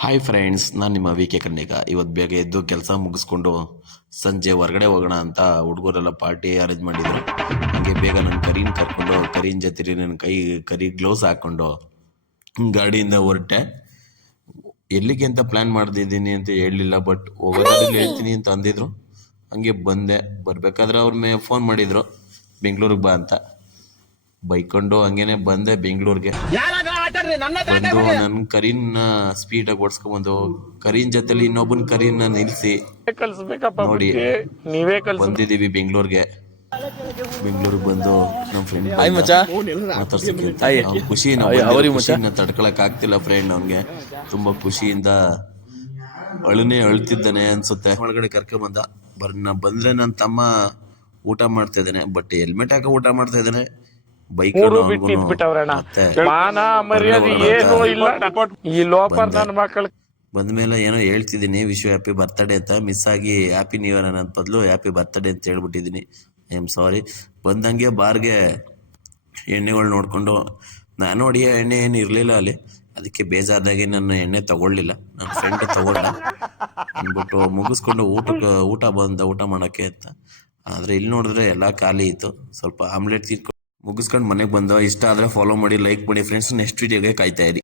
Hi friends, ನಾನು ನಿಮ್ಮ V K Kanniga. ಇವತ್ತು ಬೇಗ ಎದ್ದು ಕೆಲಸ ಮುಗಿಸ್ಕೊಂಡು ಸಂಜೆ ಹೊರಗಡೆ ಹೋಗೋಣ ಅಂತ ಹುಡುಗರೆಲ್ಲ ಪಾರ್ಟಿ ಅರೇಂಜ್ ಮಾಡಿದ್ರು. ಹಂಗೆ ಬೇಗ ನನ್ನ ಕರೀನ್ ಕರ್ಕೊಂಡು ಕರೀನ್ ಜೊತೆ ನನ್ನ ಕರಿ ಗ್ಲೌಸ್ ಹಾಕ್ಕೊಂಡು ಗಾಡಿಯಿಂದ ಹೊರಟೆ. ಎಲ್ಲಿಗೆ ಅಂತ ಪ್ಲ್ಯಾನ್ ಮಾಡ್ತಿದ್ದೀನಿ ಅಂತ ಹೇಳಲಿಲ್ಲ, ಬಟ್ ಹೋಗೋದಾರಲ್ಲಿ ಹೇಳ್ತೀನಿ ಅಂತ ಅಂದಿದ್ರು. ಹಂಗೆ ಬಂದೆ. ಬರಬೇಕಾದ್ರೆ ಅವ್ರ ಫೋನ್ ಮಾಡಿದ್ರು, ಬೆಂಗಳೂರಿಗೆ ಬಾ ಅಂತ. ಬೈಕೊಂಡು ಹಂಗೇನೆ ಬಂದೆ ಬೆಂಗಳೂರಿಗೆ. ಬಂದು ನನ್ನ ಕರೀನ್ನ ಸ್ಪೀಡಾಗಿ ಓಡಿಸ್ಕೊಂಡ್ಬಂದು ಕರೀನ್ ಜೊತೆಲಿ ಇನ್ನೊಬ್ಬನ ಕರೀನ್ನ ನಿಲ್ಲಿಸಿ ನೋಡಿ ಬಂದಿದ್ದೀವಿ ಬೆಂಗಳೂರಿಗೆ. ಬೆಂಗಳೂರಿಗೆ ಬಂದು ನಮ್ಮ ಫ್ರೆಂಡ್ ಮಾತಾಡ್ಸಿದ್ದೆ. ಖುಷಿನ ತಡ್ಕೊಳಕ್ ಆಗ್ತಿಲ್ಲ ಫ್ರೆಂಡ್. ಅವ್ನಿಗೆ ತುಂಬಾ ಖುಷಿಯಿಂದ ಅಳ್ತಿದ್ದಾನೆ ಅನ್ಸುತ್ತೆ. ಒಳಗಡೆ ಕರ್ಕೊಂಡ್ ಬಂದ್ರೆ ನನ್ನ ತಮ್ಮ ಊಟ ಮಾಡ್ತಾ ಇದ್ದಾನೆ, ಬಟ್ ಹೆಲ್ಮೆಟ್ ಹಾಕ ಊಟ ಮಾಡ್ತಾ ಇದ್ದಾನೆ. ಬೈಕ್ ಬಂದ್ಮೇಲೆ ಏನೋ ಹೇಳ್ತಿದ್ದೀನಿ, ವಿಶ್ ಹ್ಯಾಪಿ ಬರ್ತ್ಡೇ ಅಂತ. ಮಿಸ್ ಆಗಿ ಹ್ಯಾಪಿ ನ್ಯೂ ಇಯರ್ ಅನ್ನೋದ್ ಬದಲು ಹ್ಯಾಪಿ ಬರ್ತ್ಡೇ ಅಂತ ಹೇಳ್ಬಿಟ್ಟಿದ್ದೀನಿ. I am sorry. ಬಂದಂಗೆ ಬಾರ್ಗೆ ಎಣ್ಣೆಗಳು ನೋಡ್ಕೊಂಡು, ನಾನು ಹೊಡಿಯೋ ಎಣ್ಣೆ ಏನು ಇರಲಿಲ್ಲ ಅಲ್ಲಿ, ಅದಕ್ಕೆ ಬೇಜಾರ್ದಾಗೆ ನನ್ನ ಎಣ್ಣೆ ತಗೊಳ್ಳಿಲ್ಲ. ನನ್ನ ಫ್ರೆಂಡ್ ತಗೊಂಡ ಅಂದ್ಬಿಟ್ಟು ಮುಗಿಸ್ಕೊಂಡು ಊಟ ಮಾಡೋಕ್ಕೆ ಅಂತ. ಆದರೆ ಇಲ್ಲಿ ನೋಡಿದ್ರೆ ಎಲ್ಲ ಖಾಲಿ ಇತ್ತು. ಸ್ವಲ್ಪ ಆಮ್ಲೆಟ್ ತಿನ್ಕೊಂಡು ಮುಗಿಸ್ಕೊಂಡು ಮನೆಗೆ ಬಂದೋ. ಇಷ್ಟ ಆದರೆ ಫಾಲೋ ಮಾಡಿ, ಲೈಕ್ ಮಾಡಿ ಫ್ರೆಂಡ್ಸ್. ನೆಕ್ಸ್ಟ್ ವಿಡಿಯೋಗೆ ಕಾಯ್ತಾ ಇರಿ.